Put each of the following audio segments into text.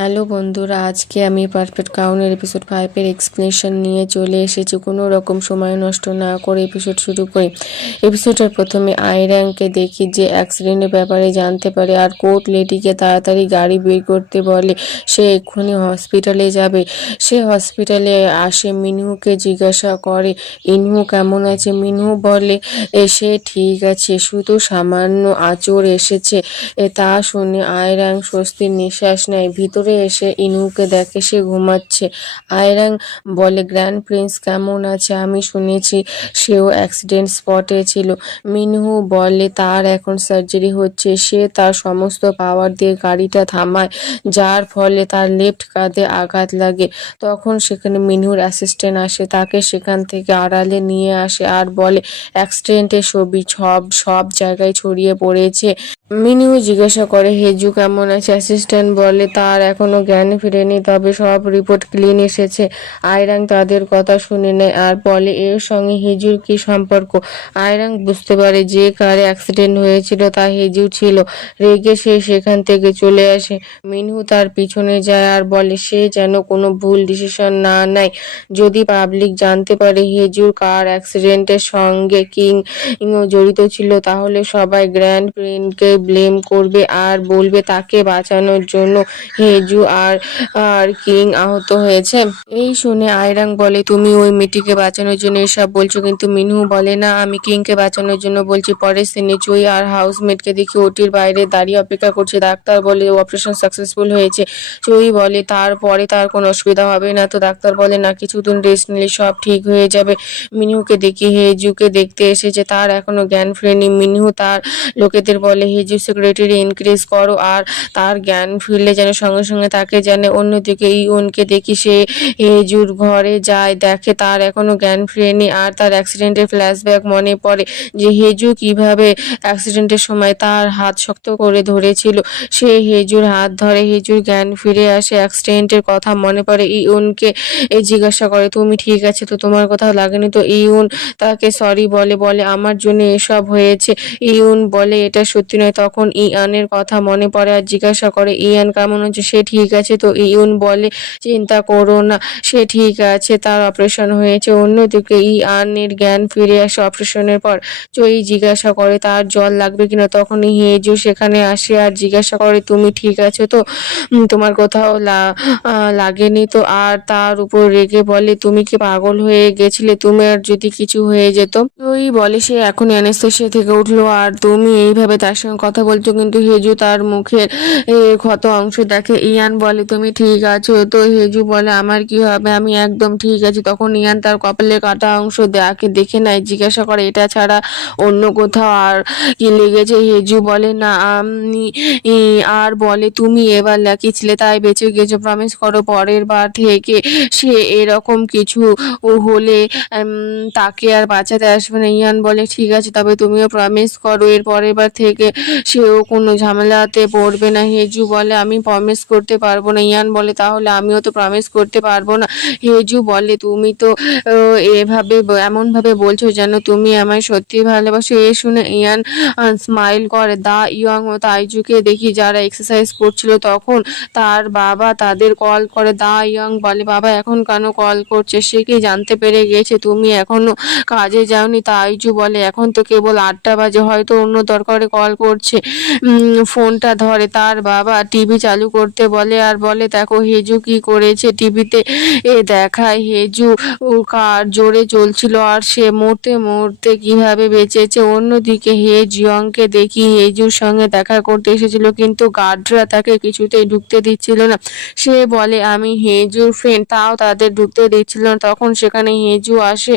Hello বন্ধুরা, আজকে আমি পারফেক্ট কাউনের এপিসোড 5-এর এক্সপ্লেনেশন নিয়ে চলে এসেছি। কোনো রকম সময় নষ্ট না করে এপিসোড শুরু করি। এপিসোডের প্রথমে আয়রাংকে দেখি যে অ্যাক্সিডেন্টের ব্যাপারে জানতে পারে আর কোর্ট লেডিকে তাড়াতাড়ি গাড়ি বের করতে বলে। সে এক্ষুনি হসপিটালে যাবে। সে হসপিটালে আসে, মিনহুকে জিজ্ঞাসা করে ইনহু কেমন আছে। মিনহু বলে সে ঠিক আছে, শুধু সামান্য আঁচড় এসেছে। তা শুনে আয়রাং স্বস্তির নিঃশ্বাস নেয়। ভিতরে এসে ইনুকে দেখে সে ঘুমাচ্ছে। আয়রাং বলে গ্র্যান্ড প্রিন্স কেমন আছে, আমি শুনেছি সেও অ্যাক্সিডেন্ট স্পটে ছিল। মিনহু বলে তার এখন সার্জারি হচ্ছে। সে তার সমস্ত পাওয়ার দিয়ে গাড়িটা থামায়, যার ফলে তার লেফট কাঁধে আঘাত লাগে। তখন সেখানে মিনহুর অ্যাসিস্ট্যান্ট আসে, তাকে সেখান থেকে আড়ালে নিয়ে আসে আর বলে অ্যাক্সিডেন্টের ছবি সব জায়গায় ছড়িয়ে পড়েছে। মিনহু জিজ্ঞাসা করে হেজু কেমন আছে। অ্যাসিস্ট্যান্ট বলে তার এখনো জ্ঞান ফিরেনি, তবে সব রিপোর্ট ক্লিন এসেছে। আয়রাং তাদের কথা শুনে নেয় আর বলে এর সঙ্গে হেজুর কি সম্পর্ক। আয়রাং বুঝতে পারে যে কারে অ্যাক্সিডেন্ট হয়েছিল তা হেজু ছিল। রেগে সে সেখান থেকে চলে আসে। মিনহু তার পিছনে যায় আর বলে সে যেন কোনো ভুল ডিসিশন না নেয়। যদি পাবলিক জানতে পারে হেজুর কার অ্যাক্সিডেন্টের সঙ্গে কিং জড়িত ছিল, তাহলে সবাই গ্র্যান্ড প্রিন্সকে ব্লেম করবে আর বলবে তাকে বাঁচানোর জন্য হেজু আর কিং আহত হয়েছে। এই শুনে আয়রাং বলে তুমি ওই মেয়েটিকে বাঁচানোর জন্য এসব বলছো, কিন্তু মিনহু বলে না, আমি কিংকে বাঁচানোর জন্য বলছি। পরের সিনে চুই আর হাউসমেটকে দেখি ওটির বাইরে দাঁড়িয়ে অপেক্ষা করছে। ডাক্তার বলে অপারেশন সাকসেসফুল হয়েছে। চুই বলে তারপরে তার কোনো অসুবিধা হবে না তো। ডাক্তার বলে না, কিছুদিন রেস্ট নিলে সব ঠিক হয়ে যাবে। মিনহুকে দেখি হেজুকে দেখতে এসেছে, তার এখনো জ্ঞান ফেরেনি। মিনহু তার লোকেদের বলে হেজু সেক্রেটারি ইনক্রিজ করো আর তার জ্ঞান ফিরলে যেন সঙ্গে সঙ্গে তাকে জানে। অন্যদিকে ইউনকে দেখি সে হেজুর ঘরে যায়, দেখে তার এখনো জ্ঞান ফিরেনি আর তার অ্যাক্সিডেন্টের ফ্ল্যাশব্যাক মনে পড়ে যে হেজু কিভাবে অ্যাক্সিডেন্টের সময় তার হাত শক্ত করে ধরেছিল। সে হেজুর হাত ধরে, হেজুর জ্ঞান ফিরে আসে। অ্যাক্সিডেন্টের কথা মনে পড়ে। ইউনকে জিজ্ঞাসা করে তুমি ঠিক আছে তো, তোমার কোথাও লাগেনি তো। ইউন তাকে সরি বলে আমার জন্য এসব হয়েছে। ইউন বলে এটা সত্যি নয়। তখন ইয়ানের কথা মনে পড়ে আর জিজ্ঞাসা করে ইয়ান কেমন আছে, সে ঠিক আছে তো। ইউন বলে চিন্তা করো না, সে ঠিক আছে, তার অপারেশন হয়েছে। অন্যদিকে ইয়ানের জ্ঞান ফিরে আসে অপারেশনের পর। চই জিজ্ঞাসা করে তার জল লাগবে কিনা। তখনই হেজু সেখানে আসে আর জিজ্ঞাসা করে তুমি ঠিক আছে তো, তোমার কোথাও লাগেনি তো। আর তার উপর রেগে বলে তুমি কি পাগল হয়ে গেছিলে, তুমি আর যদি কিছু হয়ে যেত। ওই বলে সে এখনই অ্যানেস্থেশিয়া থেকে উঠলো আর তুমি এইভাবে তার সঙ্গে কথা বলছো। কিন্তু হেজু তার মুখের ক্ষত অংশ দেখে। ইয়ান বলে তুমি ঠিক আছো তো। হেজু বলে আমার কি হবে, আমি একদম ঠিক আছি। তখন ইয়ান তার কপালের কাটা অংশ দেখে নেয়, জিজ্ঞাসা করে এটা ছাড়া অন্য কোথাও আর কি লেগেছে। হেজু বলে না, আমি আর বলে তুমি এবার লাকি ছিলে তাই বেঁচে গেছো। প্রমিস করো পরের বার থেকে সে এরকম কিছু হলে তাকে আর বাঁচাতে আসবে না। ইয়ান বলে ঠিক আছে, তবে তুমিও প্রমিস করো এর পরের বার থেকে সেও কোনো ঝামেলাতে পড়বে না। হেজু বলে আমি প্রমিস করতে পারবো না। ইয়ান বলে তাহলে আমিও তো প্রমিস করতে পারবো না। হেজু বলে তুমি তো এমনভাবে বলছো যেন তুমি আমায় সত্যি ভালোবাসো। এ শুনে ইয়ান স্মাইল করে। দা ইয়ং ও তাইজুকে দেখি যারা এক্সারসাইজ করছিল, তখন তার বাবা তাদের কল করে। দা ইয়ং বলে বাবা এখন কেন কল করছে, সে কি জানতে পেরে গেছে তুমি এখনো কাজে যাওনি। তাইজু বলে এখন তো কেবল 8টা বাজে, হয়তো অন্য দরকারে কল করছে। ফোনটা ধরে তার বাবা টিভি চালু করতে বলে আর বলে দেখো হেজু কি করেছে। টিভিতে দেখায় হেজু কার জোরে চলছিল আর সে মরতে মরতে কিভাবে বেঁচেছে। অন্যদিকে হে জিয়ংকে দেখি হেজুর সঙ্গে দেখা করতে এসেছিল, কিন্তু গার্ডরা তাকে কিছুতেই ঢুকতে দিচ্ছিল না। সে বলে আমি হেজুর ফ্রেন্ড, তাও তাদের ঢুকতে দিচ্ছিল না। তখন সেখানে হেজু আসে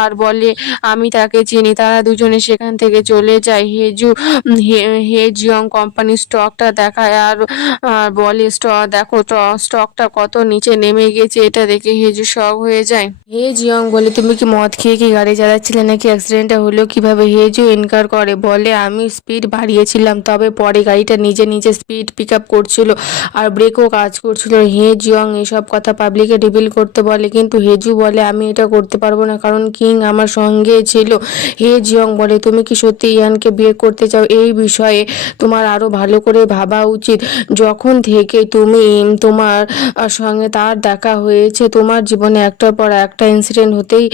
আর বলে আমি তাকে চিনি। তারা দুজনে সেখান থেকে চলে যায়। হে জিয়ং কোম্পানির স্টকটা দেখায় আর বলে দেখো স্টকটা কত নিচে নেমে গেছে। এটা দেখে হেজু শক হয়ে যায়। হে জিয়ং বলে তুমি কি মদ খেয়ে কি গাড়ি চালাচ্ছিলে নাকি, অ্যাক্সিডেন্টটা হলো কিভাবে। হেজু ইনকার করে, বলে আমি স্পিড বাড়িয়েছিলাম, তবে পরে গাড়িটা নিজে নিজে স্পিড পিক আপ করছিল আর ব্রেকও কাজ করছিল। হে জিয়ং এসব কথা পাবলিকে রিভিল করতে বলে, কিন্তু হেজু বলে আমি এটা করতে পারবো না, কারণ কিং আমার সঙ্গে ছিল। হে জিয়ং বলে তুমি কি সত্যি ইয়ানকে বিয়ে করতে চাও, এই বিষয়ে তোমার আরো ভালো করে ভাবা উচিত। যখন থেকে যে তোমার সঙ্গে তার দেখা হয়েছে। তোমার জীবনে একটার পর একটা ইনসিডেন্ট হতেই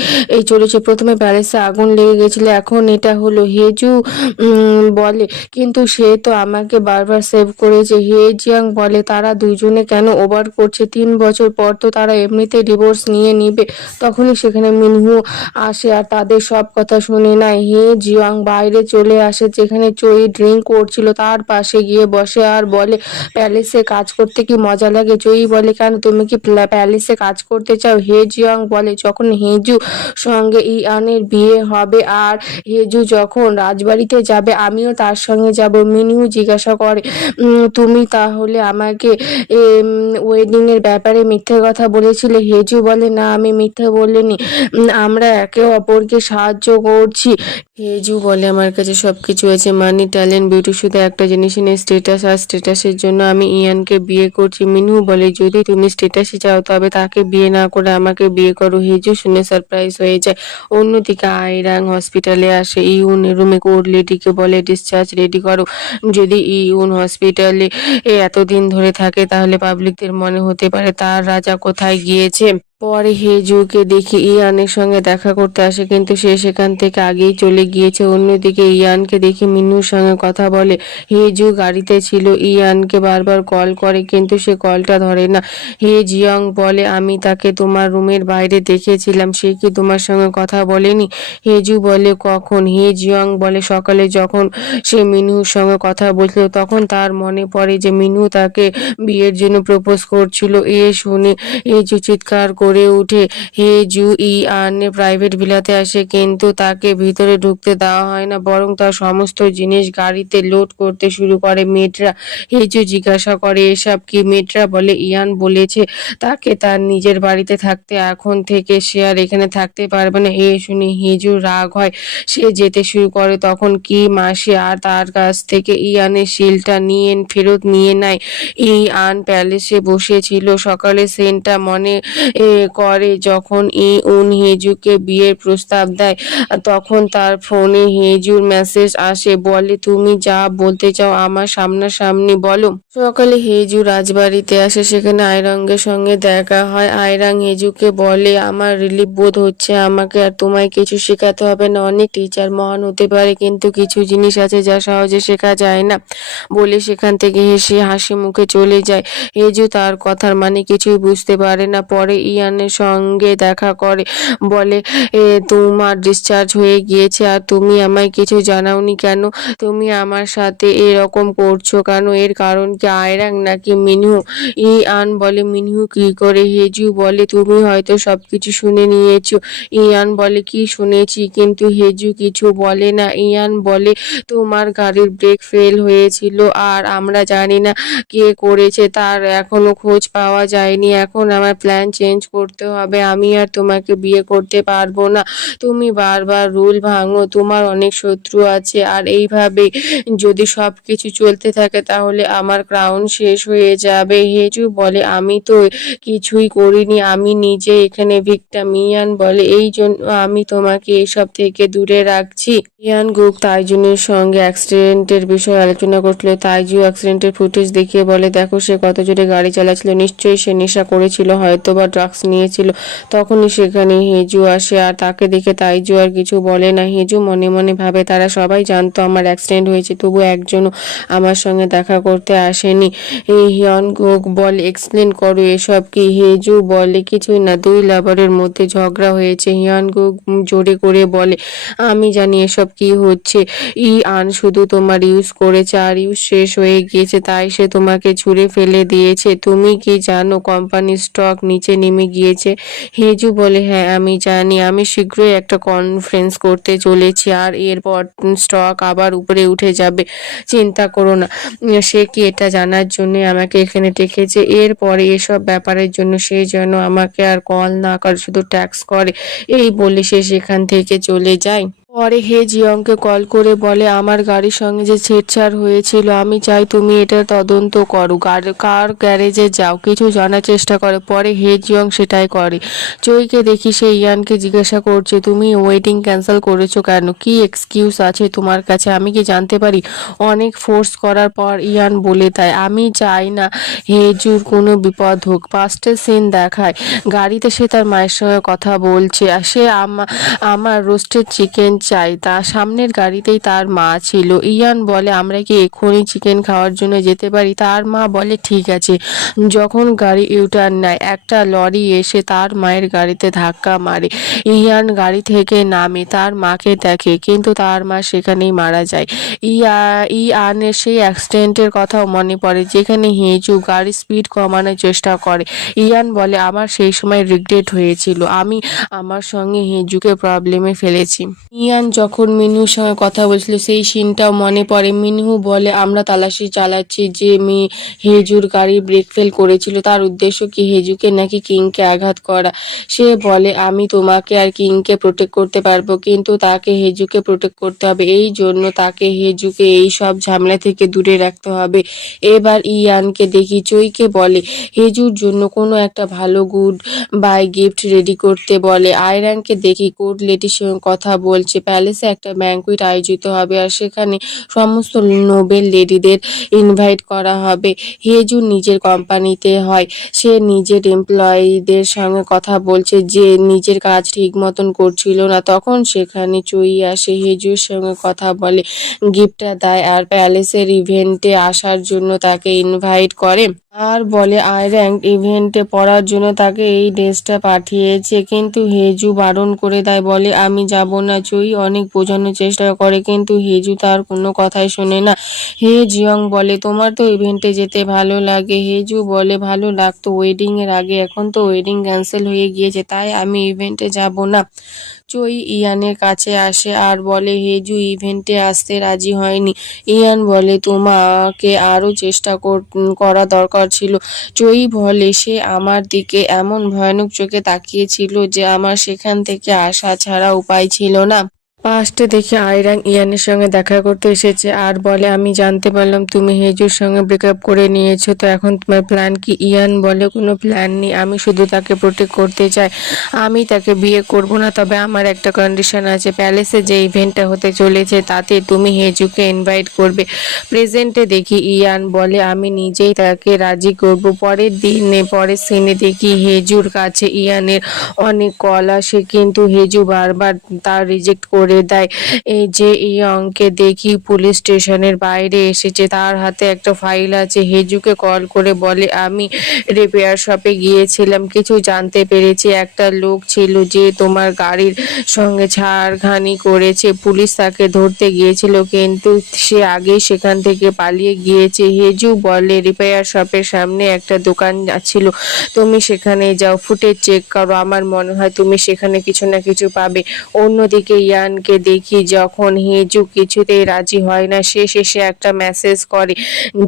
চলেছে। প্রথমে প্যালেসে আগুন লেগে গেছিল, এখন এটা হলো। হেজু বলে কিন্তু সে তো আমাকে বারবার সেভ করেছে। হে জিয়াং বলে তারা দুজনে কেন ওভার করছে? 3 বছর পর তো তারা এমনিতেই ডিভোর্স নিয়ে নিবে। তখনই সেখানে মিনহু আসে আর তাদের সব কথা শুনে নেয়। হে জিয়াং বাইরে চলে আসে, যেখানে চই ড্রিঙ্ক করছিল তার পাশে গিয়ে বসে আর বলে প্যালেসে কাজ করতে কি মজা লাগে? চই বলে কেন, তুমি কি প্যালেসে কাজ করতে চাও? হে জিয়াং বলে যখন হেজু সঙ্গে ইয়ানের বিয়ে হবে আর হেজু যখন রাজবাড়িতে যাবে আমিও তার সঙ্গে যাব। মিনহু জিজ্ঞাসা করে তুমি তাহলে আমাকে ওয়েডিং এর ব্যাপারে মিথ্যে কথা বলেছিলে? হেজু বলে না, আমি মিথ্যে বলিনি, আমরা একে অপরকে সাহায্য করছি। হেজু বলে আমার কাছে সবকিছু আছে, মানি, ট্যালেন্ট, বিউটি, শুধু একটা জিনিসই নেই, স্ট্যাটাস। আর স্ট্যাটাসের জন্য আমি ইয়ানকে বিয়ে করছি। মিনহু বলে যদি তুমি স্ট্যাটাসই চাও তবে তাকে বিয়ে না করে আমাকে বিয়ে করো। হেজু শুনে সারপ্রাইজ হয়ে যায়। অন্যদিকে আয়রাং হসপিটালে আসে। ইউন রুমে কোড লেডিকে বলে ডিসচার্জ রেডি করো। যদি ইউন হসপিটালে এতদিন ধরে থাকে তাহলে পাবলিকদের মনে হতে পারে তার রাজা কোথায় গিয়েছে। পরে হেজুকে দেখি ইয়ানের সঙ্গে দেখা করতে আসে, কিন্তু সে সেখান থেকে আগেই চলে গিয়েছে। অন্যদিকে ইয়ানকে দেখি মিনুর সঙ্গে কথা বলে। হেজু গাড়িতে ছিল, ইয়ানকে বারবার কল করে কিন্তু সে কলটা ধরে না। হে জিয়ং বলে আমি তাকে তোমার রুমের বাইরে দেখেছিলাম, সে কি তোমার সঙ্গে কথা বলেনি? হেজু বলে কখন? হে জিয়ং বলে সকালে যখন সে মিনুর সঙ্গে কথা বলছিল তখন তার মনে পড়ে যে মিনু তাকে বিয়ের জন্য প্রপোজ করছিল। শুনে হেজু চিৎকার করে উঠে। হেজু ইয়ানের প্রাইভেট ভিলাতে আসে, কিন্তু তাকে ভিতরে ঢুকতে দেওয়া হয় না, বরং তার সমস্ত জিনিস গাড়িতে লোড করতে শুরু করে। মেয়েটা হেজু জিজ্ঞাসা করে এসব কি? মেয়েটা বলে ইয়ান বলেছে তাকে তার নিজের বাড়িতে থাকতে, এখন থেকে সে আর এখানে থাকতে পারবে না। শুনে হেজুর রাগ হয়, সে যেতে শুরু করে। তখন কি মাসে আর তার কাছ থেকে ইয়ানের শিলটা ফেরত নিয়ে নেয়। ইয়ান প্যালেসে বসেছিল, সকালে সেন্টটা মনে করে যখন ইউন হেজুকে বিয়ের প্রস্তাব দেয় তখন তার ফোনে হেজুর মেসেজ আসে, বলে তুমি যা বলতে চাও আমার সামনাসামনি বলো। সকালে হেজু রাজবাড়িতে আসে, সেখানে আয়রাঙ্গের সঙ্গে দেখা হয়। আয়রাং হেজুকে বলে আমার রিলিফ বোধ হচ্ছে, আমাকে আর তোমায় কিছু শেখাতে হবে না। অনেক টিচার মহান হতে পারে কিন্তু কিছু জিনিস আছে যা সহজে শেখা যায় না, বলে সেখান থেকে হেসে হাসি মুখে চলে যায়। হেজু তার কথার মানে কিছুই বুঝতে পারে না। পরে ইয়ানের সঙ্গে দেখা করে, বলে তোমার ডিসচার্জ হয়ে গিয়েছে আর তুমি আমায় কিছু জানাওনি কেন? তুমি আমার সাথে এরকম করছো কেন? এর কারণ কি আয়রাং নাকি মিনহু? ইয়ান বলে মিনহু কি করে? হেজু বলে তুমি হয়তো সবকিছু শুনে নিয়েছো। ইয়ান বলে কি শুনেছি? কিন্তু হেজু কিছু বলে না। ইয়ান বলে তোমার গাড়ির ব্রেক ফেল হয়েছিল আর আমরা জানি না কে করেছে, তার এখনো খোঁজ পাওয়া যায়নি। এখন আমার প্ল্যান চেঞ্জ করতে হবে, আমি আর তোমাকে বিয়ে করতে পারবো না। তুমি বারবার রুল ভাঙো, তোমার অনেক শত্রু আছে আর এইভাবে যদি সবকিছু চলতে থাকে তাহলে আমার ক্রাউন শেষ হয়ে যাবে। হেজু বলে আমি তো কিছুই করিনি, আমি নিজে এখানে ভিকটিম। ইয়ান বলে এই জন্য আমি তোমাকে এসব থেকে দূরে রাখছি। ইয়ান গুক তাইজুনের সঙ্গে অ্যাক্সিডেন্টের বিষয়ে আলোচনা করছিল। তাইজু অ্যাক্সিডেন্টের ফুটেজ দেখিয়ে বলে দেখো সে কত জোরে গাড়ি চালাচ্ছিল, নিশ্চয়ই সে নেশা করেছিল, হয়তো বা ড্রাগস নিয়েছিল। তখনই সেখানে হেজু আসে আর তাকে দেখে তাইজু আর কিছু বলে না। হেজু মনে মনে ভাবে তারা সবাই জানতো আমার অ্যাক্সিডেন্ট হয়েছে, তবু একজনও আমার সঙ্গে দেখা করতে আসেনি। হিয়ন গুক বলে এক্সপ্লেন করো এসব কি? হেজু বলে কিছুই না, দুই লাভারের মধ্যে ঝগড়া হয়েছে। হিয়ন গুক জোরে করে বলে আমি জানি এসব কি হচ্ছে। ইয়ান শুধু তোমার ইউজ করেছে আর ইউজ শেষ হয়ে গিয়েছে, তাই সে তোমাকে ছুঁড়ে ফেলে দিয়েছে। তুমি কি জানো কোম্পানির স্টক নিচে নেমে গিয়েছে? হেজু বলে হ্যাঁ আমি জানি, আমি শীঘ্রই একটা কনফারেন্স করতে চলেছি আর এরপর স্টক আবার উপরে উঠে যাবে, চিন্তা করো না। সে কি এটা জানার জন্য আমাকে এখানে ডেকেছে? এরপরে এসব ব্যাপারের জন্য সে যেন আমাকে আর কল না করে, শুধু ট্যাক্স করে। এই বলে সে সেখান থেকে চলে যায়। পরে হে জিয়ংকে কল করে বলে আমার গাড়ির সঙ্গে যে ছেড়ছাড় হয়েছিল আমি চাই তুমি এটা তদন্ত করো, কার গ্যারেজে যাও, কিছু জানার চেষ্টা করো। পরে হে জিয়ং সেটাই করে। চইকে দেখি সে ইয়ানকে জিজ্ঞাসা করছে তুমি ওয়েডিং ক্যান্সেল করেছো কেন, কি এক্সকিউজ আছে তোমার কাছে, আমি কি জানতে পারি? অনেক ফোর্স করার পর ইয়ান বলে দেয় আমি চাই না হেজুর কোনো বিপদ হোক। পাস্টের সিন দেখায় গাড়িতে সে তার মায়ের সঙ্গে কথা বলছে আর সে আমার রোস্টেড চিকেন চাই, তার সামনের গাড়িতেই তার মা ছিল। ইয়ান বলে আমরা কি এক্ষুনি চিকেন খাওয়ার জন্য যেতে পারি? তার মা বলে ঠিক আছে। যখন গাড়ি ইউটার্ন নেয় একটা লরি এসে তার মায়ের গাড়িতে ধাক্কা মারে। ইয়ান গাড়ি থেকে নামে তার মাকে দেখে কিন্তু তার মা সেখানেই মারা যায়। ইয়ানের সেই অ্যাক্সিডেন্টের কথাও মনে পড়ে যেখানে হেজু গাড়ির স্পিড কমানোর চেষ্টা করে। ইয়ান বলে আমার সেই সময় রিগ্রেট হয়েছিল, আমি আমার সঙ্গে হেজুকে প্রবলেমে ফেলেছি। ইয়ান যখন মিনহুর সঙ্গে কথা বলছিল সেই সিনটাও মনে পড়ে। মিনহু বলে আমরা তালাশি চালাচ্ছি যে হেজুর গাড়ি ব্রেক ফেল করেছিল, তার উদ্দেশ্য কি হেজুকে নাকি কিংকে আঘাত করা। সে বলে আমি তোমাকে আর কিংকে প্রোটেক্ট করতে পারবো কিন্তু তাকে হেজুকে প্রোটেক্ট করতে হবে, এই জন্য তাকে হেজুকে এই সব ঝামেলা থেকে দূরে রাখতে হবে। এবার ইয়ানকে দেখি চইকে বলে হেজুর জন্য কোনো একটা ভালো গুড বাই গিফট রেডি করতে বলে। আয়রানকে দেখি কোড লেডির সঙ্গে কথা বলছে, প্যালেসে একটা ব্যাঙ্কুয়েট আয়োজিত হবে আর সেখানে সমস্ত নোবেল লেডিদের ইনভাইট করা হবে। হেজু নিজের কোম্পানিতে হয়, সে নিজের এমপ্লয়ীদের সঙ্গে কথা বলছে যে নিজের কাজ ঠিক মতন করছিল না। তখন সেখানে চই আসে, হেজুর সঙ্গে কথা বলে, গিফটটা দেয় আর প্যালেসের ইভেন্টে আসার জন্য তাকে ইনভাইট করে আর বলে আয়রান ইভেন্টে পড়ার জন্য তাকে এই ড্রেসটা পাঠিয়েছে কিন্তু হেজু বারণ করে দেয়, বলে আমি যাব না। চই অনেক বোঝানোর চেষ্টা করে কিন্তু হেজু তার কোনো কথাই শোনে না। হে জিয়ং বলে তোমার তো ইভেন্টে যেতে ভালো লাগে। হেজু বলে ভালো লাগতো ওয়েডিং এর আগে, এখন তো ওয়েডিং ক্যান্সেল হয়ে গিয়েছে তাই আমি ইভেন্টে যাব না। চই ইয়ানের কাছে আসে আর বলে হেজু ইভেন্টে আসতে রাজি হয়নি। ইয়ান বলে তোমাকে আরো চেষ্টা করা দরকার ছিল। চই বলে সে আমার দিকে এমন ভয়ানক চোখে তাকিয়েছিল যে আমার সেখান থেকে আসা ছাড়া উপায় ছিল না। পাস্টে দেখে আয়রান ইয়ানের সঙ্গে দেখা করতে এসেছে আর বলে আমি জানতে পারলাম তুমি হেজুর সঙ্গে ব্রেকআপ করে নিয়েছো, তো এখন তোমার প্ল্যান কি? ইয়ান বলে কোনো প্ল্যান নেই, আমি শুধু তাকে প্রোটেক্ট করতে চাই, আমি তাকে বিয়ে করব না, তবে আমার একটা কন্ডিশন আছে, প্যালেসে যে ইভেন্টটা হতে চলেছে তাতে তুমি হেজুকে ইনভাইট করবে। প্রেজেন্টে দেখি ইয়ান বলে আমি নিজেই তাকে রাজি করব। পরের সিনে দেখি হেজুর কাছে ইয়ানের অনেক কল আসে কিন্তু হেজু বারবার তা রিজেক্ট করে দেয়। এই যে ইয়ংকে দেখি পুলিশ স্টেশনের বাইরে এসেছে, তার হাতে একটা ফাইল আছে। হেজুকে কল করে বলে আমি রিপেয়ার শপে গিয়েছিলাম, কিছু জানতে পেরেছি, একটা লোক ছিল যে তোমার গাড়ির সঙ্গে ছাড়খানি করেছে, পুলিশ তাকে ধরতে গিয়েছিল কিন্তু সে আগেই সেখান থেকে পালিয়ে গিয়েছে। হেজু বলে রিপেয়ার শপের সামনে একটা দোকান ছিল, তুমি সেখানে যাও, ফুটেজ চেক করো, আমার মনে হয় তুমি সেখানে কিছু না কিছু পাবে। অন্যদিকে ইয়ানকে দেখি যখন হেজু কিছুতেই রাজি হয় না, সে শেষে একটা মেসেজ করে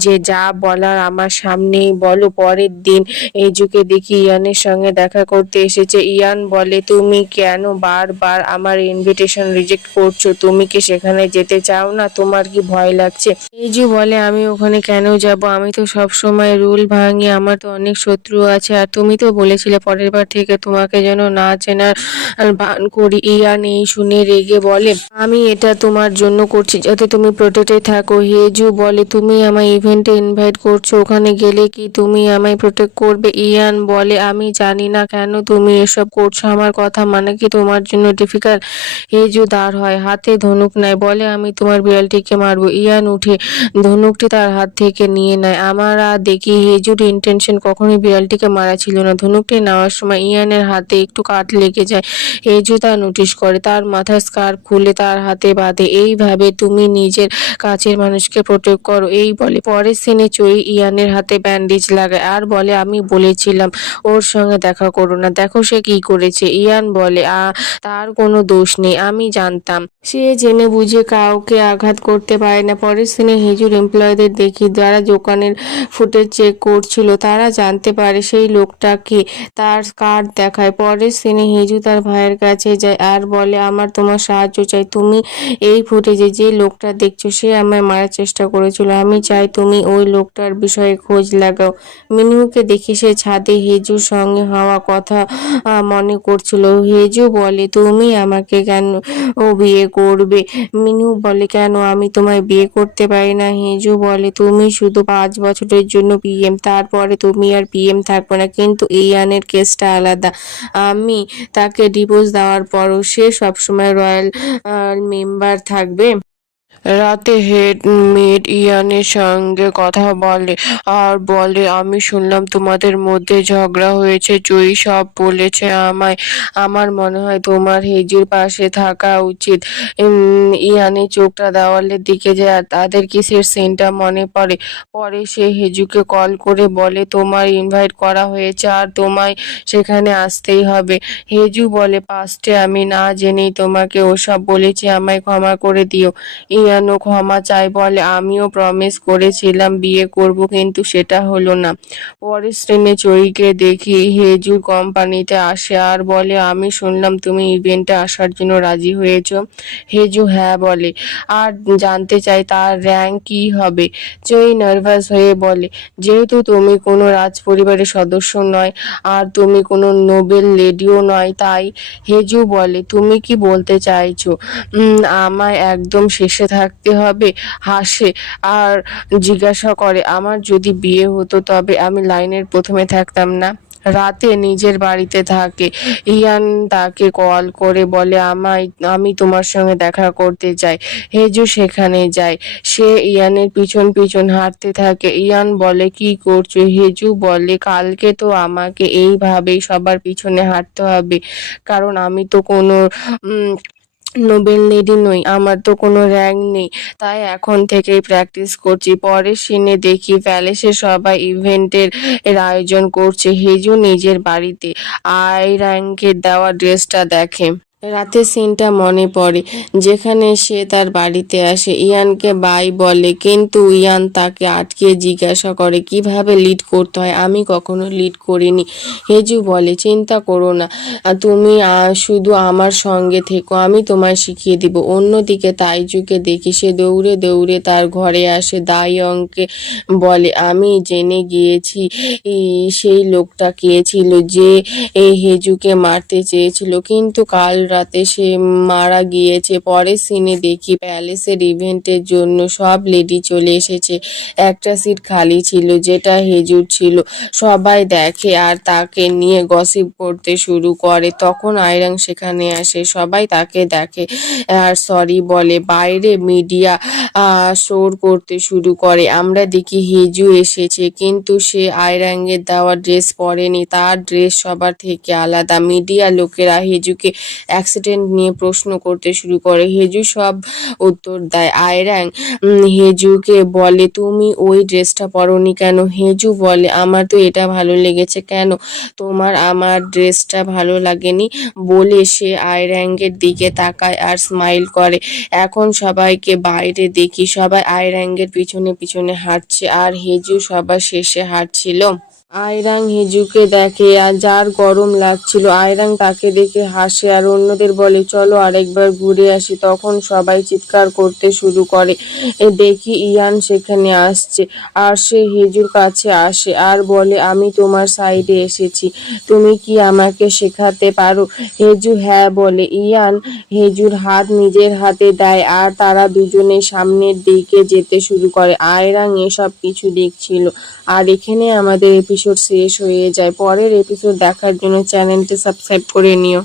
যে যা বলার আমার সামনেই বলো। পরের দিন হেজুকে দেখি ইয়ানের সঙ্গে দেখা করতে এসেছে। ইয়ান বলে তুমি কেন বারবার আমার ইনভিটেশন রিজেক্ট করছো, তুমি কি সেখানে যেতে চাও না, তোমার কি ভয় লাগছে? হেজু বলে আমি ওখানে কেন যাব, আমি তো সব সময় রুল ভাঙি, আমার তো অনেক শত্রু আছে আর তুমি তো বলেছিলে পরের বার থেকে তোমাকে যেন না চেনার ভান করি। ইয়ান এই শুনে রেগে বলে আমি এটা তোমার জন্য করছি যাতে তুমি প্রোটেক্টে থাকো। হেজু বলে তুমি আমায় ইভেন্টে ইনভাইট করছো, ওখানে গেলে কি তুমি আমায় প্রোটেক্ট করবে? ইয়ান বলে আমি জানি না কেন তুমি এসব করছো, আমার কথা মানে কি তোমার জন্য ডিফিকাল্ট? হেজু দাঁড় হয়, হাতে ধনুক নেয়, বলে আমি তোমার বিড়ালটিকে মারবো। ইয়ান উঠে ধনুকটি তার হাত থেকে নিয়ে নেয়। আমরা দেখি হেজুর ইন্টেনশন কখনোই বিড়ালটিকে মারা ছিল না। ধনুকটি নেওয়ার সময় ইয়ানের হাতে একটু কাট লেগে যায়, হেজু তা নোটিশ করে, তার মাথার স্কার্ফ খুলে তার হাতে বাঁধে। এইভাবে তুমি নিজের কাছের মানুষকে প্রোটেক্ট করো, এই বলে। পরের সিনে চই ইয়ানের হাতে ব্যান্ডেজ লাগায় আর বলে আমি বলেছিলাম ওর সঙ্গে দেখা করো না, দেখো সে কি করেছে। ইয়ান বলে তার কোনো দোষ নেই, আমি জানতাম সে জেনে বুঝে কাউকে আঘাত করতে পারে না। পরের সিনে হেজুর এমপ্লয়ীদের দেখি যারা দোকানের ফুটেজ চেক করছিল, তারা জানতে পারে সেই লোকটাকে, তার কার্ড দেখায়। পরের সিনে হেজু তার ভাইয়ের কাছে যায় আর বলে আমার তোমার সাহায্য চাই। তুমি এই ফুটেজে যে লোকটা দেখছো সে আমায় মারার চেষ্টা করেছিল। আমি চাই তুমি ওই লোকটার বিষয়ে খোঁজ লাগাও। মিনুকে দেখে সে ছাদে হেজুর সঙ্গে হওয়া কথা মনে করছিল। হেজু বলে, তুমি আমাকে কেন বিয়ে করবে? মিনু বলে, কেন আমি তোমায় বিয়ে করতে পারি না? হেজু বলে, তুমি শুধু 5 বছরের জন্য পিএম, তারপরে তুমি আর পিএম থাকবে না। কিন্তু ইয়ানের কেসটা আলাদা। আমি তাকে ডিভোর্স দেওয়ার পরও সে সবসময় রয়্যাল মেম্বার থাকবে। রাতে হেড মেড ইয়ানের সঙ্গে কথা বলে আর বলে, আমি শুনলাম তোমাদের মধ্যে ঝগড়া হয়েছে, জয়ী সব বলেছে আমায়। আমার মনে হয় তোমার হেজুর পাশে থাকা উচিত। ইয়ানের চোখটা দেওয়ালের দিকে যায় আর তাদের কিসের সিনটা মনে পড়ে। পরে সে হেজুকে কল করে বলে, তোমার ইনভাইট করা হয়েছে আর তোমায় সেখানে আসতেই হবে। হেজু বলে, পাস্টে আমি না জেনেই তোমাকে ওসব বলেছি, আমায় ক্ষমা করে দিও। ইয়ানও ক্ষমা চায়, বলে, আমিও প্রমিস করেছিলাম বিয়ে করব, কিন্তু সেটা হলো না। পরের সিনে চইকে দেখি হেজু কোম্পানিতে আসে আর বলে, আমি শুনলাম তুমি ইভেন্টে আসার জন্য রাজি হয়েছ। হেজু হ্যাঁ বলে আর জানতে চাই তার র্যাঙ্ক কি হবে। চই নার্ভাস হয়ে বলে, যেহেতু তুমি কোনো রাজপরিবারের সদস্য নয় আর তুমি কোনো নোবেল লেডিও নয়, তাই। হেজু বলে, তুমি কি বলতে চাইছো আমায় একদম শেষে থাকতে হবে? হাসে আর জিজ্ঞাসা করে, আমার যদি বিয়ে হতো তবে আমি লাইনের প্রথমে থাকতাম না? রাতে নিজের বাড়িতে থাকে। ইয়ান তাকে কল করে বলে, আমি তোমার সঙ্গে দেখা করতে চাই। হেজু সেখানে যায়। সে ইয়ানের পিছন পিছন হাঁটতে থাকে। ইয়ান বলে, কি করছো? হেজু বলে, কালকে তো আমাকে এইভাবেই সবার পিছনে হাঁটতে হবে, কারণ আমি তো কোনো নোবেল লেডি নই, আমার তো কোনো র্যাঙ্ক নেই, তাই এখন থেকেই প্র্যাকটিস করছি। পরের সিনে দেখি প্যালেসে সবাই ইভেন্টের আয়োজন করছে। হেজু নিজের বাড়িতে আই র্যাঙ্কের দেওয়া ড্রেসটা দেখে। রাতের সিনটা মনে পড়ে যেখানে সে তার বাড়িতে আসে, ইয়ানকে বাই বলে, কিন্তু ইয়ান তাকে আটকে জিজ্ঞাসা করে কিভাবে লিড করতে হয়। আমি কখনো লিড করিনি। হেজু বলে, চিন্তা করো না, তুমি শুধু আমার সঙ্গে থেকো, আমি তোমায় শিখিয়ে দিব। অন্যদিকে তাইজুকে দেখি সে দৌড়ে দৌড়ে তার ঘরে আসে। দাইয়ংকে বলে, আমি জেনে গিয়েছি সেই লোকটা কে ছিল যে হেজুকে মারতে চেয়েছিল, কিন্তু কাল রাতে সে মারা গিয়েছে। পরের সিনে দেখি প্যালেসের ইভেন্টের জন্য সব লেডি চলে এসেছে। একটা সিট খালি ছিল যেটা হেজুর ছিল। সবাই দেখে আর তাকে নিয়ে গসিপ করতে শুরু করে। তখন আয়রাং সেখানে আসে, সবাই তাকে দেখে আর সরি বলে। বাইরে মিডিয়া শোর করতে শুরু করে। আমরা দেখি হেজু এসেছে, কিন্তু সে আয়রাঙ্গের দেওয়া ড্রেস পরেনি, তার ড্রেস সবার থেকে আলাদা। মিডিয়া লোকেরা হেজুকে অ্যাক্সিডেন্ট নিয়ে প্রশ্ন করতে শুরু করে। হেজু সব উত্তর দেয়। আয়রাং হেজুকে বলে, তুমি ওই ড্রেসটা পরনি কেন? হেজু বলে, আমার তো এটা ভালো লেগেছে। কেন তোমার আমার ড্রেসটা ভালো লাগেনি? বলে সে আয়রাঙ্গের দিকে তাকায় আর স্মাইল করে। এখন সবাইকে বাইরে দেখি, সবাই আয়রাঙ্গের পিছনে পিছনে হাঁটছে আর হেজু সবার শেষে হাঁটছিল। আয়রাং হেজুকে দেখে আর যার গরম লাগছিল। আয়রাং তাকে দেখে হাসে আর অন্যদের বলে, চলো আরেকবার ঘুরে আসি। তখন সবাই চিৎকার করতে শুরু করে। দেখি ইয়ান সেখানে আসছে আর সে হেজুর কাছে আসে আর বলে, আমি তোমার সাইডে এসেছি, তুমি কি আমাকে শেখাতে পারো? হেজু হ্যাঁ বলে। ইয়ান হেজুর হাত নিজের হাতে দেয় আর তারা দুজনে সামনের দিকে যেতে শুরু করে। আয়রাং এসব কিছু দেখছিল। আর এখানে আমাদের এপিসোড শেষ হয়ে যায়। পরের এপিসোড দেখার জন্য চ্যানেলটি সাবস্ক্রাইব করে নিও।